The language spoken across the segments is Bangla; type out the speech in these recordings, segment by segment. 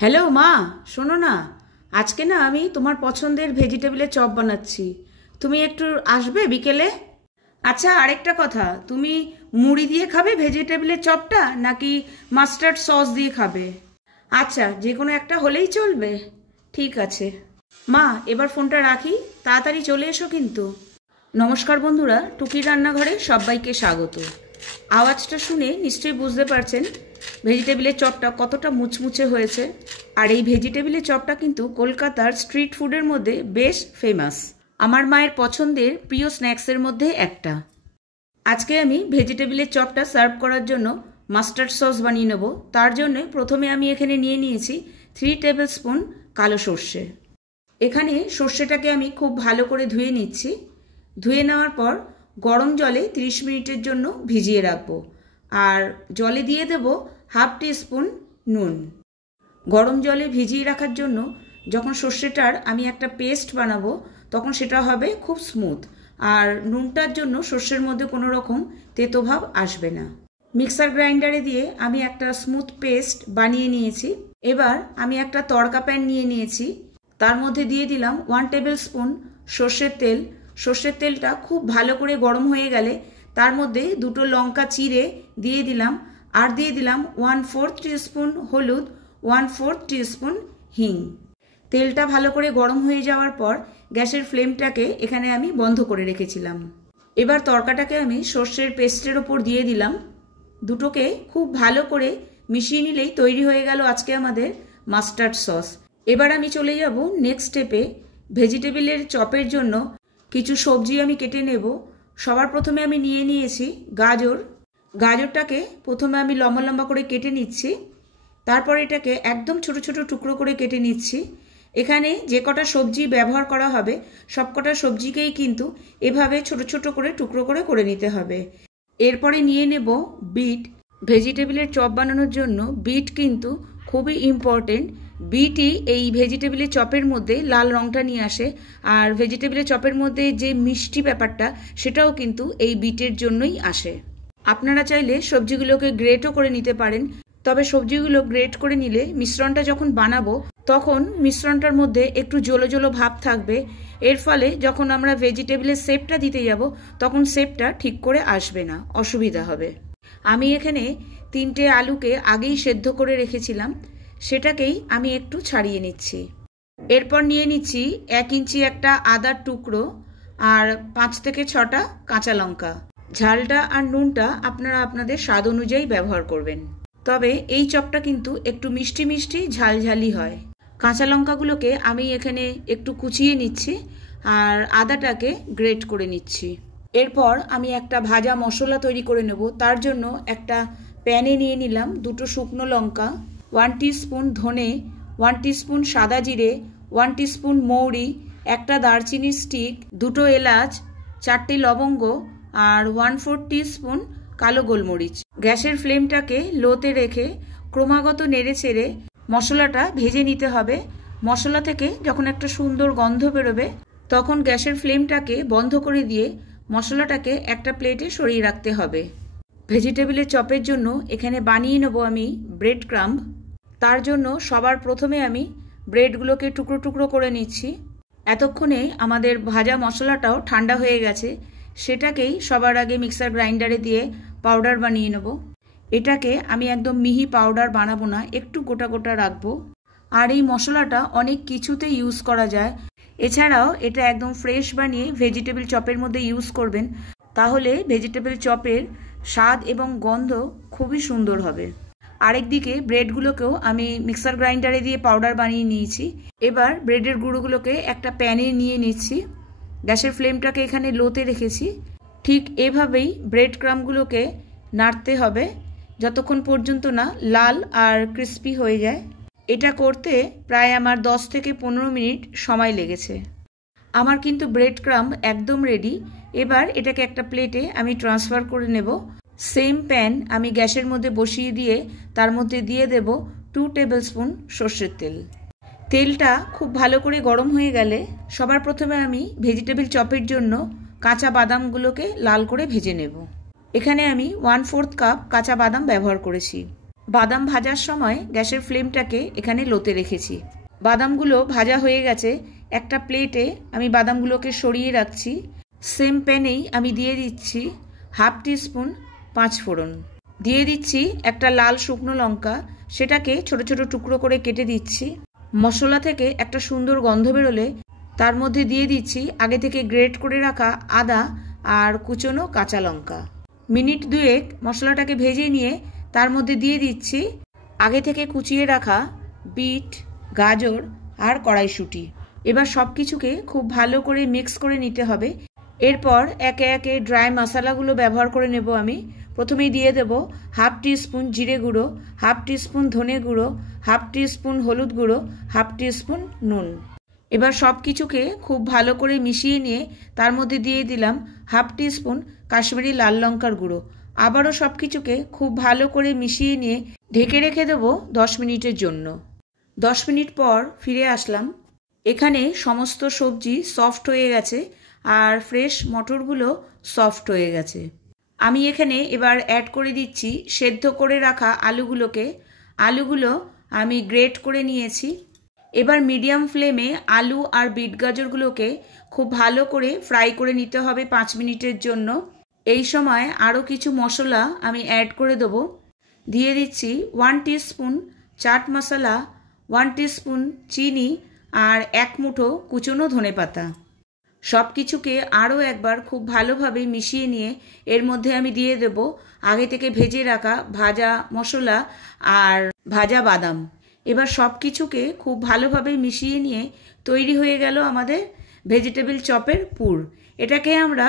হ্যালো মা, শোনো না। আজকে না আমি তোমার পছন্দের ভেজিটেবিলের চপ বানাচ্ছি। তুমি একটু আসবে বিকেলে? আচ্ছা, আরেকটা কথা, তুমি মুড়ি দিয়ে খাবে ভেজিটেবিলের চপটা নাকি মাস্টার্ড সস দিয়ে খাবে? আচ্ছা, যে কোনো একটা হলেই চলবে। ঠিক আছে মা, এবার ফোনটা রাখি, তাড়াতাড়ি চলে এসো কিন্তু। নমস্কার বন্ধুরা, টুকির রান্নাঘরে সবাইকে স্বাগত। আওয়াজটা শুনে নিশ্চয়ই বুঝতে পারছেন ভেজিটেবিলের চপটা কতটা মুচমুচে হয়েছে। আর এই ভেজিটেবিলের চপটা কিন্তু কলকাতার স্ট্রিট ফুডের মধ্যে বেশ ফেমাস। আমার মায়ের পছন্দের প্রিয় স্ন্যাক্সের মধ্যে একটা। আজকে আমি ভেজিটেবিলের চপটা সার্ভ করার জন্য মাস্টার্ড সস বানিয়ে নেব। তার জন্য প্রথমে আমি এখানে নিয়ে নিয়েছি 3 টেবিল স্পুন কালো সর্ষে। এখানে সর্ষেটাকে আমি খুব ভালো করে ধুয়ে নিচ্ছি। ধুয়ে নেওয়ার পর গরম জলে 30 মিনিটের জন্য ভিজিয়ে রাখবো। আর জলে দিয়ে দেব হাফ টিস্পুন নুন। গরম জলে ভিজিয়ে রাখার জন্য যখন সর্ষেটার আমি একটা পেস্ট বানাবো তখন সেটা হবে খুব স্মুথ। আর নুনটার জন্য সর্ষের মধ্যে কোনো রকম তেতোভাব আসবে না। মিক্সার গ্রাইন্ডারে দিয়ে আমি একটা স্মুথ পেস্ট বানিয়ে নিয়েছি। এবার আমি একটা তড়কা প্যান নিয়ে নিয়েছি। তার মধ্যে দিয়ে দিলাম 1 টেবিল স্পুন সর্ষের তেল। সর্ষের তেলটা খুব ভালো করে গরম হয়ে গেলে তার মধ্যে 2টো লঙ্কা চিড়ে দিয়ে দিলাম। আর দিয়ে দিলাম 1/4 টিস্পুন হলুদ, 1/4 টিস্পুন হিং। তেলটা ভালো করে গরম হয়ে যাওয়ার পর গ্যাসের ফ্লেমটাকে এখানে আমি বন্ধ করে রেখেছিলাম। এবার তরকাটাকে আমি সর্ষের পেস্টের ওপর দিয়ে দিলাম। দুটোকে খুব ভালো করে মিশিয়ে নিলেই তৈরি হয়ে গেল আজকে আমাদের মাস্টার্ড সস। এবার আমি চলে যাব নেক্সট স্টেপে। ভেজিটেবিলের চপের জন্য কিছু সবজি আমি কেটে নেব। সবার প্রথমে আমি নিয়ে নিয়েছি গাজর। গাজরটাকে প্রথমে আমি লম্বা লম্বা করে কেটে নিচ্ছি। তারপর এটাকে একদম ছোট ছোট টুকরো করে কেটে নিচ্ছি। এখানে যে কটা সবজি ব্যবহার করা হবে সব কটা সবজিকেই কিন্তু এভাবে ছোট ছোট করে টুকরো করে করে নিতে হবে। এরপরে নিয়ে নেব বিট। ভেজিটেবিলের চপ বানানোর জন্য বিট কিন্তু খুবই ইম্পর্টেন্ট। বিটই এই ভেজিটেবিলের চপের মধ্যে লাল রঙটা নিয়ে আসে। আর ভেজিটেবিলের চপের মধ্যে যে মিষ্টি ব্যাপারটা সেটাও কিন্তু এই বিটের জন্যই আসে। আপনারা চাইলে সবজিগুলোকে গ্রেটও করে নিতে পারেন। তবে সবজিগুলো গ্রেট করে নিলে মিশ্রণটা যখন বানাবো তখন মিশ্রণটার মধ্যে একটু জলো জলো ভাব থাকবে। এর ফলে যখন আমরা ভেজিটেবিলের শেপটা দিতে যাব তখন শেপটা ঠিক করে আসবে না, অসুবিধা হবে। আমি এখানে 3টে আলুকে আগেই সেদ্ধ করে রেখেছিলাম, সেটাকেই আমি একটু ছাড়িয়ে নিচ্ছি। এরপর নিয়ে নিচ্ছি 1 ইঞ্চি একটা আদার টুকরো আর 5 থেকে 6টা কাঁচা লঙ্কা। ঝালটা আর নুনটা আপনারা আপনাদের স্বাদ অনুযায়ী ব্যবহার করবেন। তবে এই চপটা কিন্তু একটু মিষ্টি মিষ্টি ঝালঝালি হয়। কাঁচা লঙ্কাগুলোকে আমি এখানে একটু কুচিয়ে নিচ্ছি আর আদাটাকে গ্রেট করে নিচ্ছি। এরপর আমি একটা ভাজা মশলা তৈরি করে নেব। তার জন্য একটা প্যানে নিয়ে নিলাম 2টো শুকনো লঙ্কা, 1 টিস্পুন ধনে, 1 টিস্পুন সাদা জিরে, 1 টিস্পুন মৌরি, একটা দারচিনির স্টিক, 2টো এলাচ, 4টে লবঙ্গ আর 1/4 টিস্পুন কালো গোলমরিচ। গ্যাসের ফ্লেমটাকে লোতে রেখে ক্রমাগত নেড়ে চেড়ে মশলাটা ভেজে নিতে হবে। মশলা থেকে যখন একটা সুন্দর গন্ধ বেরোবে তখন গ্যাসের ফ্লেমটাকে বন্ধ করে দিয়ে মশলাটাকে একটা প্লেটে সরিয়ে রাখতে হবে। ভেজিটেবিলের চপের জন্য এখানে বানিয়ে নেব আমি ব্রেড ক্রাম্ব। তার জন্য সবার প্রথমে আমি ব্রেডগুলোকে টুকরো টুকরো করে নিচ্ছি। এতক্ষণে আমাদের ভাজা মশলাটাও ঠান্ডা হয়ে গেছে। সেটাকেই সবার আগে মিক্সার গ্রাইন্ডারে দিয়ে পাউডার বানিয়ে নেব। এটাকে আমি একদম মিহি পাউডার বানাবো না, একটু গোটা গোটা রাখবো। আর এই মশলাটা অনেক কিছুতে ইউজ করা যায়। এছাড়াও এটা একদম ফ্রেশ বানিয়ে ভেজিটেবিল চপের মধ্যে ইউজ করবেন, তাহলে ভেজিটেবিল চপের স্বাদ এবং গন্ধ খুবই সুন্দর হবে। আরেকদিকে ব্রেডগুলোকেও আমি মিক্সার গ্রাইন্ডারে দিয়ে পাউডার বানিয়ে নিয়েছি। এবার ব্রেডের গুঁড়োগুলোকে একটা প্যানে নিয়ে নিচ্ছি। গ্যাসের ফ্লেমটাকে এখানে লোতে রেখেছি। ঠিক এভাবেই ব্রেড ক্রাম্বগুলোকে নাড়তে হবে যতক্ষণ পর্যন্ত না লাল আর ক্রিস্পি হয়ে যায়। এটা করতে প্রায় আমার 10 থেকে 15 মিনিট সময় লেগেছে। আমার কিন্তু ব্রেড ক্রাম্ব একদম রেডি। এবার এটাকে একটা প্লেটে আমি ট্রান্সফার করে নেব। সেম প্যান আমি গ্যাসের মধ্যে বসিয়ে দিয়ে তার মধ্যে দিয়ে দেব 2 টেবিল স্পুন সর্ষের তেল। তেলটা খুব ভালো করে গরম হয়ে গেলে সবার প্রথমে আমি ভেজিটেবিল চপের জন্য কাঁচা বাদামগুলোকে লাল করে ভেজে নেব। এখানে আমি 1/4 কাপ কাঁচা বাদাম ব্যবহার করেছি। বাদাম ভাজার সময় গ্যাসের ফ্লেমটাকে এখানে লোতে রেখেছি। বাদামগুলো ভাজা হয়ে গেছে। একটা প্লেটে আমি বাদামগুলোকে সরিয়ে রাখছি। সেম প্যানেই আমি দিয়ে দিচ্ছি 1/2 টিস্পুন 5 ফোড়ন, দিয়ে দিচ্ছি একটা লাল শুকনো লঙ্কা, সেটাকে ছোট ছোট টুকরো করে কেটে দিচ্ছি। মশলা থেকে একটা সুন্দর গন্ধ বেরোলে তার মধ্যে দিয়ে দিচ্ছি আগে থেকে গ্রেট করে রাখা আদা আর কুচনো কাঁচা লঙ্কা। মিনিট 2 মশলাটাকে ভেজে নিয়ে তার মধ্যে দিয়ে দিচ্ছি আগে থেকে কুচিয়ে রাখা বিট, গাজর আর কড়াইশুঁটি। এবার সব কিছুকে খুব ভালো করে মিক্স করে নিতে হবে। এরপর একে একে ড্রাই মশলাগুলো ব্যবহার করে নেব আমি। প্রথমেই দিয়ে দেব 1/2 টিস্পুন জিরে গুঁড়ো, 1/2 টিস্পুন ধনে গুঁড়ো, 1/2 টিস্পুন হলুদ গুঁড়ো, 1/2 টিস্পুন নুন। এবার সব কিছুকে খুব ভালো করে মিশিয়ে নিয়ে তার মধ্যে দিয়ে দিলাম 1/2 টিস্পুন কাশ্মীরি লাল লঙ্কার গুঁড়ো। আবারও সব কিছুকে খুব ভালো করে মিশিয়ে নিয়ে ঢেকে রেখে দেব 10 মিনিটের জন্য। 10 মিনিট পর ফিরে আসলাম। এখানে সমস্ত সবজি সফট হয়ে গেছে আর ফ্রেশ মটরগুলো সফট হয়ে গেছে। আমি এখানে এবার অ্যাড করে দিচ্ছি সেদ্ধ করে রাখা আলুগুলোকে। আলুগুলো আমি গ্রেট করে নিয়েছি। এবার মিডিয়াম ফ্লেমে আলু আর বিট গাজরগুলোকে খুব ভালো করে ফ্রাই করে নিতে হবে 5 মিনিটের জন্য। এই সময় আরও কিছু মশলা আমি অ্যাড করে দেবো। দিয়ে দিচ্ছি 1 টিস্পুন চাট মশলা, 1 টিস্পুন চিনি আর 1 মুঠো কুচনো ধনেপাতা। সব কিছুকে আরও একবার খুব ভালোভাবে মিশিয়ে নিয়ে এর মধ্যে আমি দিয়ে দেব আগে থেকে ভেজে রাখা ভাজা মশলা আর ভাজা বাদাম। এবার সব কিছুকে খুব ভালোভাবে মিশিয়ে নিয়ে তৈরি হয়ে গেল আমাদের ভেজিটেবল চপের পুর। এটাকে আমরা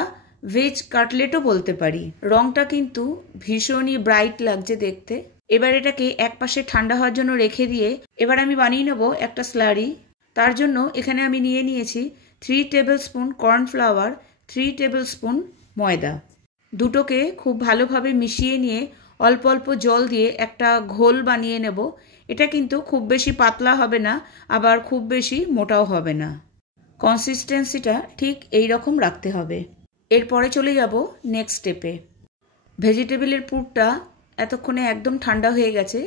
ভেজ কাটলেটও বলতে পারি। রংটা কিন্তু ভীষণই ব্রাইট লাগছে দেখতে। এবার এটাকে একপাশে ঠান্ডা হওয়ার জন্য রেখে দিয়ে এবার আমি বানিয়ে নেব একটা স্লারি। তার জন্য এখানে আমি নিয়ে নিয়েছি 3 table spoon cornflour, 3 table spoon ময়দা। দুটোকে খুব ভালোভাবে মিশিয়ে নিয়ে অল্প অল্প জল দিয়ে একটা ঘোল বানিয়ে নেব। এটা কিন্তু খুব বেশি পাতলা হবে না, আবার খুব বেশি মোটাও হবে না। কনসিস্টেন্সিটা ঠিক এই রকম রাখতে হবে। এরপরে চলে যাব নেক্সট স্টেপে। ভেজিটেবলের পুরটা এতক্ষণে একদম ঠান্ডা হয়ে গেছে।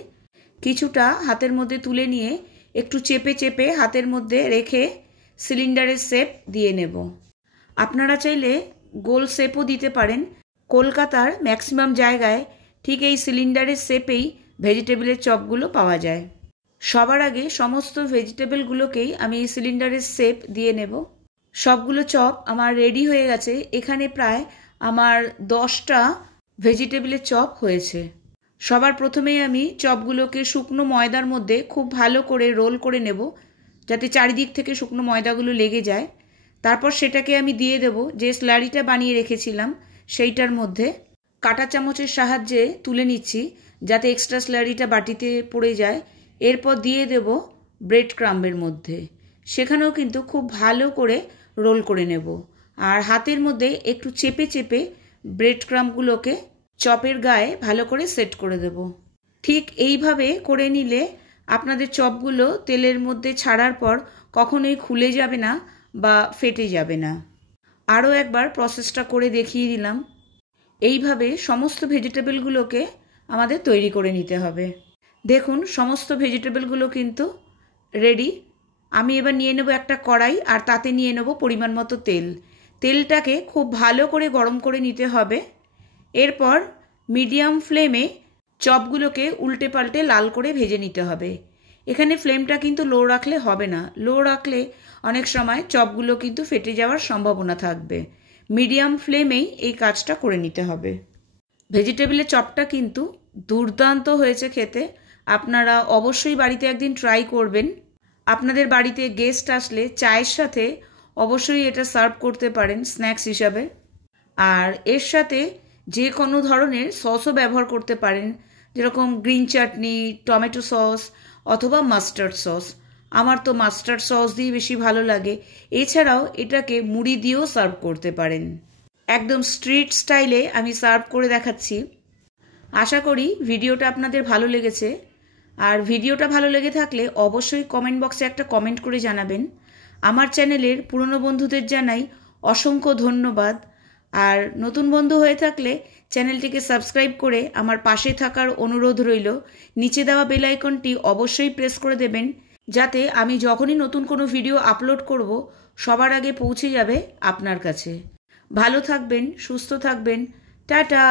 কিছুটা হাতের মধ্যে তুলে নিয়ে একটু চেপে চেপে হাতের মধ্যে রেখে সিলিন্ডারের শেপ দিয়ে নেব। আপনারা চাইলে গোল শেপও দিতে পারেন। কলকাতার ম্যাক্সিমাম জায়গায় ঠিক এই সিলিন্ডারের শেপেই ভেজিটেবলের চপগুলো পাওয়া যায়। সবার আগে সমস্ত ভেজিটেবলগুলোকেই আমি এই সিলিন্ডারের শেপ দিয়ে নেব। সবগুলো চপ আমার রেডি হয়ে গেছে। এখানে প্রায় আমার 10টা ভেজিটেবলের চপ হয়েছে। সবার প্রথমেই আমি চপগুলোকে শুকনো ময়দার মধ্যে খুব ভালো করে রোল করে নেব, যাতে চারিদিক থেকে শুকনো ময়দাগুলো লেগে যায়। তারপর সেটাকে আমি দিয়ে দেব যে স্লারিটা বানিয়ে রেখেছিলাম সেইটার মধ্যে। কাঁটা চামচের সাহায্যে তুলে নিচ্ছি যাতে এক্সট্রা স্লারিটা বাটিতে পড়ে যায়। এরপর দিয়ে দেব ব্রেড ক্রাম্বের মধ্যে। সেখানেও কিন্তু খুব ভালো করে রোল করে নেব আর হাতের মধ্যে একটু চেপে চেপে ব্রেড ক্রাম্বগুলোকে চপের গায়ে ভালো করে সেট করে দেব। ঠিক এইভাবে করে নিলে আপনাদের চপগুলো তেলের মধ্যে ছাড়ার পর কখনোই খুলে যাবে না বা ফেটে যাবে না। আরও একবার প্রসেসটা করে দেখিয়ে দিলাম। এইভাবে সমস্ত ভেজিটেবলগুলোকে আমাদের তৈরি করে নিতে হবে। দেখুন সমস্ত ভেজিটেবলগুলো কিন্তু রেডি। আমি এবার নিয়ে নেব একটা কড়াই আর তাতে নিয়ে নেব পরিমাণ মতো তেল। তেলটাকে খুব ভালো করে গরম করে নিতে হবে। এরপর মিডিয়াম ফ্লেমে চপগুলোকে উল্টে পাল্টে লাল করে ভেজে নিতে হবে। এখানে ফ্লেমটা কিন্তু লো রাখলে হবে না। লো রাখলে অনেক সময় চপগুলো কিন্তু ফেটে যাওয়ার সম্ভাবনা থাকবে। মিডিয়াম ফ্লেমেই এই কাজটা করে নিতে হবে। ভেজিটেবলের চপটা কিন্তু দুর্দান্ত হয়েছে খেতে। আপনারা অবশ্যই বাড়িতে একদিন ট্রাই করবেন। আপনাদের বাড়িতে গেস্ট আসলে চায়ের সাথে অবশ্যই এটা সার্ভ করতে পারেন স্ন্যাক্স হিসাবে। আর এর সাথে যে কোনো ধরনের সসও ব্যবহার করতে পারেন, যেরকম গ্রিন চাটনি, টমেটো সস অথবা মাস্টার্ড সস। আমার তো মাস্টার্ড সস দিয়ে বেশি ভালো লাগে। এছাড়াও এটাকে মুড়ি দিয়েও সার্ভ করতে পারেন। একদম স্ট্রিট স্টাইলে আমি সার্ভ করে দেখাচ্ছি। আশা করি ভিডিওটা আপনাদের ভালো লেগেছে। আর ভিডিওটা ভালো লেগে থাকলে অবশ্যই কমেন্ট বক্সে একটা কমেন্ট করে জানাবেন। আমার চ্যানেলের পুরনো বন্ধুদের জানাই অসংখ্য ধন্যবাদ। আর নতুন বন্ধু হয়ে থাকলে চ্যানেলটিকে সাবস্ক্রাইব করে আমার পাশে থাকার অনুরোধ রইল। নিচে দেওয়া বেল আইকনটি অবশ্যই প্রেস করে দেবেন, যাতে আমি যখনই নতুন কোনো ভিডিও আপলোড করব সবার আগে পৌঁছে যাবে আপনার কাছে। ভালো থাকবেন, সুস্থ থাকবেন। টাটা।